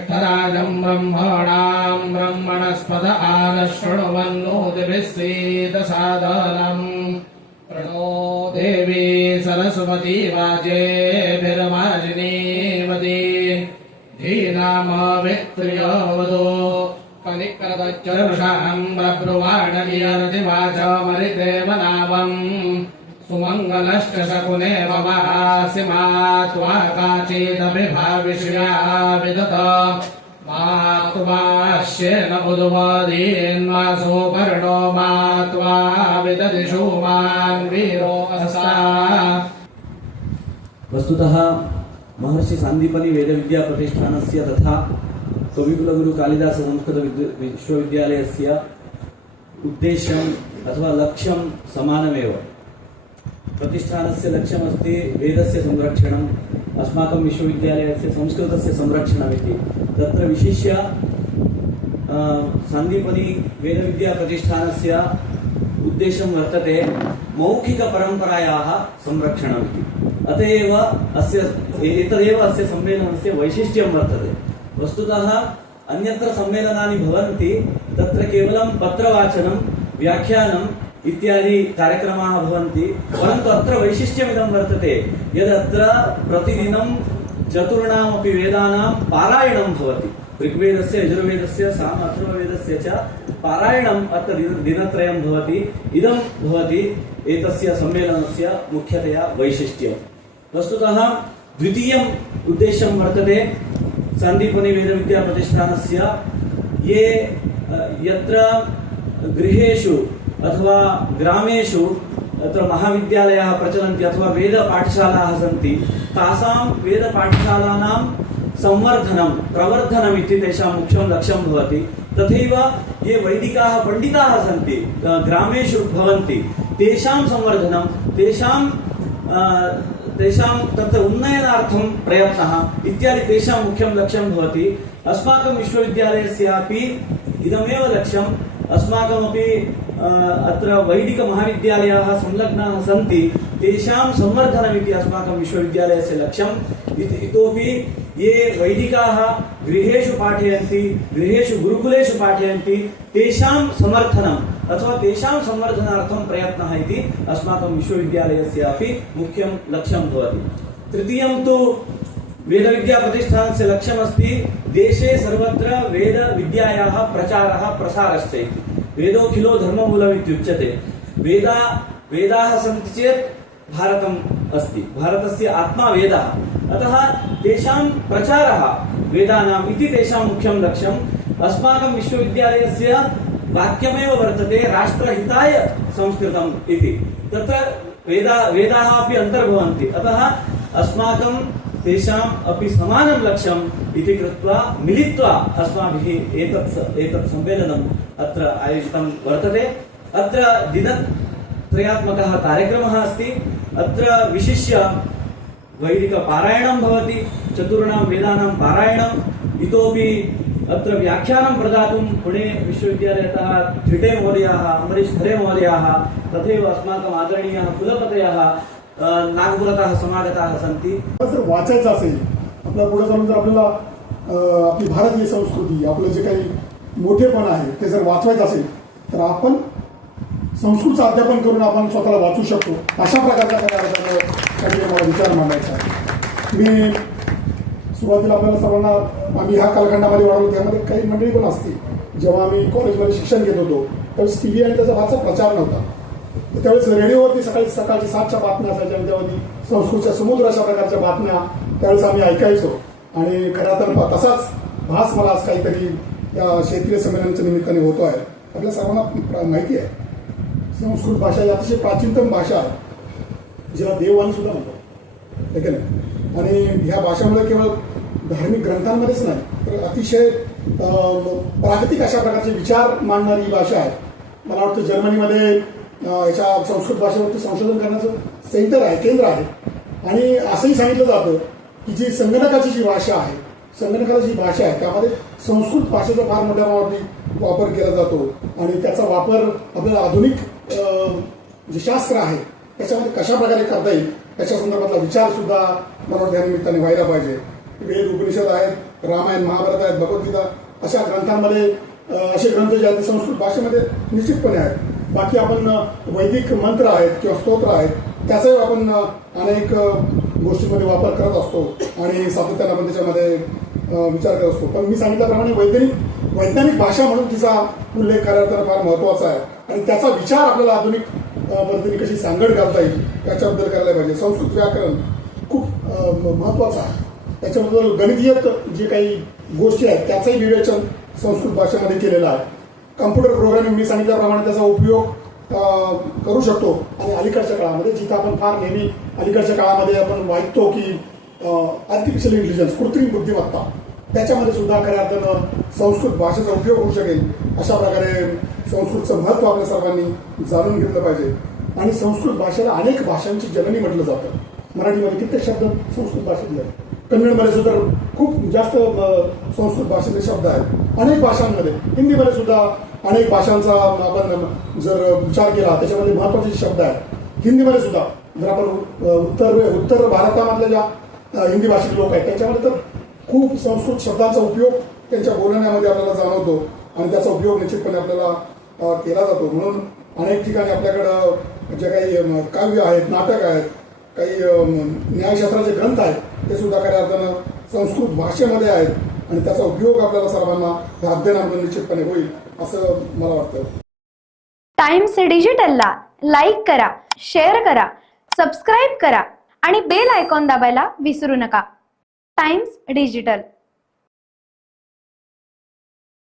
ज्येष्ठराजं ब्रह्मणां ब्रह्मणस्पद आनशृण्वन्नोतिभिस्सीदसादनम् प्रणो देवी सरस्वती वाजेभिर्वाजिनीवती धीनामवित्र्यवदो कलिकृतचर्षां ब्रब्रुवाणनियर्तिवाचमरिदेवनावम् सुमङ्गलश्च शकुने ममासि मा त्वा काचिदभिभाविष्या विदत मा त्वाश्येन उद्वदीन्वासो पर्णो मा त्वा विददिषु मान् वीरो अस्ता। वस्तुतः महर्षि सांदीपनी वेद विद्या प्रतिष्ठानस्य तथा कविकुलगुरु कालिदास संस्कृत विश्वविद्यालयस्य उद्देश्यम् अथवा लक्ष्यं समानमेव। प्रतिष्ठानस्य लक्ष्यमस्ति वेदस्य संरक्षणम्, अस्माकं विश्वविद्यालयस्य संस्कृतस्य संरक्षणमिति। तत्र विशिष्य सांदीपनी वेदविद्या प्रतिष्ठानस्य उद्देश्यं वर्तते मौखिकपरम्परायाः संरक्षणमिति। अतएव एतदेव अस्य सम्मेलनस्य वैशिष्ट्यं वर्तते। वस्तुतः अन्यत्र सम्मेलनानि भवन्ति, तत्र केवलं पत्रवाचनं, व्याख्यानम् इत्यादि कार्यक्रमाः भवन्ति, परन्तु अत्र वैशिष्ट्यमिदं वर्तते यदत्र प्रतिदिनं चतुर्णामपि वेदानां पारायणं भवति। ऋग्वेदस्य, यजुर्वेदस्य, साम अथर्ववेदस्य च पारायणम् अत्र दिनत्रयं भवति। इदं भवति एतस्य सम्मेलनस्य मुख्यतया वैशिष्ट्यं। वस्तुतः द्वितीयम् उद्देश्यं वर्तते सांदीपनी वेदविद्या प्रतिष्ठानस्य यत्र गृहेषु अथवा ग्रामेषु अत्र महाविद्यालयाः प्रचलन्ति अथवा वेदपाठशालाः सन्ति, तासां वेदपाठशालानां संवर्धनं प्रवर्धनमिति तेषां मुख्यं लक्ष्यं भवति। तथैव ये वैदिकाः पण्डिताः सन्ति ग्रामेषु भवन्ति, तेषां संवर्धनं, तेषां तत्र उन्नयनार्थं प्रयत्नः इत्यादि तेषां मुख्यं लक्ष्यं भवति। अस्माकं विश्वविद्यालयस्यापि इदमेव लक्ष्यम्। अस्माकमपि अत्र वैदिकमहाविद्यालयाः संलग्नाः सन्ति, तेषां संवर्धनमिति अस्माकं विश्वविद्यालयस्य लक्ष्यम्। इतोपि ये वैदिकाः गृहेषु पाठयन्ति, गृहेषु गुरुकुलेषु पाठयन्ति, तेषां समर्थनम् अथवा तेषां संवर्धनार्थं प्रयत्नः इति अस्माकं विश्वविद्यालयस्यापि मुख्यं लक्ष्यं भवति। तृतीयं तु वेदविद्या प्रतिष्ठानस्य लक्ष्यमस्ति देशे सर्वत्र वेदविद्यायाः प्रचारः प्रसारश्च इति। वेदोऽखिलो धर्ममूलमित्युच्यते। वेदाः सन्ति चेत् भारतम् अस्ति, भारतस्य आत्मा वेदः। अतः तेषां प्रचारः वेदानाम् इति तेषां मुख्यं लक्ष्यम्। अस्माकं विश्वविद्यालयस्य वाक्यमेव वर्तते राष्ट्रहिताय संस्कृतम् इति। तत्र वेदाः अपि अन्तर्भवन्ति। अतः अस्माकं तेषाम् अपि समानं लक्ष्यम् इति कृत्वा मिलित्वा अस्माभिः एतत् सम्मेलनम् अत्र आयोजितं वर्तते। अत्र दिनत्रयात्मकः कार्यक्रमः अस्ति। अत्र विशिष्य वैदिकपारायणं भवति, चतुर्णां वेदानां पारायणम्। इतोपि अत्र व्याख्यानं प्रदातुं पुणे विश्वविद्यालयतः त्रिटे महोदयाः, अम्बरीश खरे महोदयाः, तथैव अस्माकम् आदरणीयाः कुलपतयः नागपुरतः समागताः सन्ति। जर वाचायचं असेल, आपल्या पुढे जाऊन जर आपल्याला आपली भारतीय संस्कृती, आपलं जे काही मोठेपण आहे ते जर वाचवायचं असेल तर आपण संस्कृतचं अध्यापन करून आपण स्वतःला वाचू शकतो, अशा प्रकारचा काही मला विचार मांडायचा आहे। मी सुरुवातीला आपल्याला सर्वांना आम्ही ह्या कालखंडामध्ये वाढवलो, त्यामध्ये काही मंडळी पण असते। जेव्हा आम्ही कॉलेजमध्ये शिक्षण घेत होतो त्यावेळेस टीव्ही आणि त्याचा फारसा प्रचार नव्हता। त्यावेळेस रेडिओवरती सकाळच्या 7च्या बातम्या असायच्या आणि त्यामध्ये संस्कृतच्या समुद्र अशा प्रकारच्या बातम्या त्यावेळेस आम्ही ऐकायचो। आणि खरं तर तसाच भास मला आज काहीतरी या क्षेत्रीय संमेलनाच्या निमित्ताने होतो आहे। आपल्या सर्वांना माहिती आहे संस्कृत भाषा ही अतिशय प्राचीनतम भाषा आहे, जिला देववाणी सुद्धा म्हणतात, ठीक आहे ना। आणि ह्या भाषेमुळे केवळ धार्मिक ग्रंथांमध्येच नाही तर अतिशय प्रागतिक अशा प्रकारचे विचार मांडणारी ही भाषा आहे। मला वाटतं जर्मनीमध्ये याच्या संस्कृत भाषेवरती संशोधन करण्याचं सेंटर आहे, केंद्र आहे। आणि असंही सांगितलं जातं की जी संगणकाची जी भाषा आहे, संगणकाची जी भाषा आहे त्यामध्ये संस्कृत भाषेचा फार मोठ्या प्रमाणात वापर केला जातो। आणि त्याचा वापर आपल्याला आधुनिक जे शास्त्र आहे त्याच्यामध्ये कशा प्रकारे करता येईल त्याच्या संदर्भातला विचार सुद्धा मला त्या निमित्ताने व्हायला पाहिजे। वेद उपनिषद आहेत, रामायण महाभारत आहेत भगवद्गीता अशा ग्रंथांमध्ये असे ग्रंथ जे आहेत ते संस्कृत भाषेमध्ये निश्चितपणे आहेत. बाकी आपण वैदिक मंत्र आहेत किंवा स्तोत्र आहेत त्याचाही आपण अनेक गोष्टींमध्ये वापर करत असतो आणि सातत्याने आपण त्याच्यामध्ये विचार करत असतो. पण मी सांगितल्याप्रमाणे वैज्ञानिक भाषा म्हणून तिचा उल्लेख करायला तर फार महत्वाचा आहे आणि त्याचा विचार आपल्याला आधुनिक पद्धतीने कशी सांगड घालता येईल याच्याबद्दल करायला पाहिजे. संस्कृत व्याकरण खूप महत्वाचं आहे. त्याच्याबद्दल गणितीय जे काही गोष्टी आहेत त्याचंही विवेचन संस्कृत भाषेमध्ये केलेलं आहे. कम्प्युटर प्रोग्रामिंग मी सांगितल्याप्रमाणे त्याचा उपयोग करू शकतो आणि अलीकडच्या काळामध्ये जिथं आपण फार नेहमी अलीकडच्या काळामध्ये आपण ऐकतो की आर्टिफिशियल इंटेलिजन्स कृत्रिम बुद्धिमत्ता त्याच्यामध्ये सुद्धा खऱ्या अर्थानं संस्कृत भाषेचा उपयोग होऊ शकेल. अशा प्रकारे संस्कृतचं महत्त्व आपल्या सर्वांनी जाणून घेतलं पाहिजे. आणि संस्कृत भाषेला अनेक भाषांची जननी म्हटलं जातं. मराठीमध्ये कित्येक शब्द संस्कृत भाषेतले आहेत. कन्नडमध्ये सुद्धा खूप जास्त संस्कृत भाषेतले शब्द आहेत. अनेक भाषांमध्ये हिंदीमध्ये सुद्धा अनेक भाषांचा आपण जर विचार केला त्याच्यामध्ये महत्वाचे शब्द आहेत. हिंदीमध्ये सुद्धा जर आपण उत्तर भारतामधल्या ज्या हिंदी भाषिक लोक आहेत त्याच्यामध्ये तर खूप संस्कृत शब्दांचा उपयोग त्यांच्या बोलण्यामध्ये आपल्याला जाणवतो आणि त्याचा उपयोग निश्चितपणे आपल्याला केला जातो. म्हणून अनेक ठिकाणी आपल्याकडं जे काही काव्य आहेत, नाटक आहेत, काही न्यायशास्त्राचे ग्रंथ आहेत ते सुद्धा खऱ्या अर्थानं संस्कृत भाषेमध्ये आहेत आणि त्याचा उपयोग आपल्याला सर्वांना या अध्ययनामधून निश्चितपणे होईल असं मला वाटतं. टाइम्स डिजिटलला लाईक करा, शेअर करा, सबस्क्राईब करा आणि बेल आयकॉन दाबायला विसरू नका. Times digital.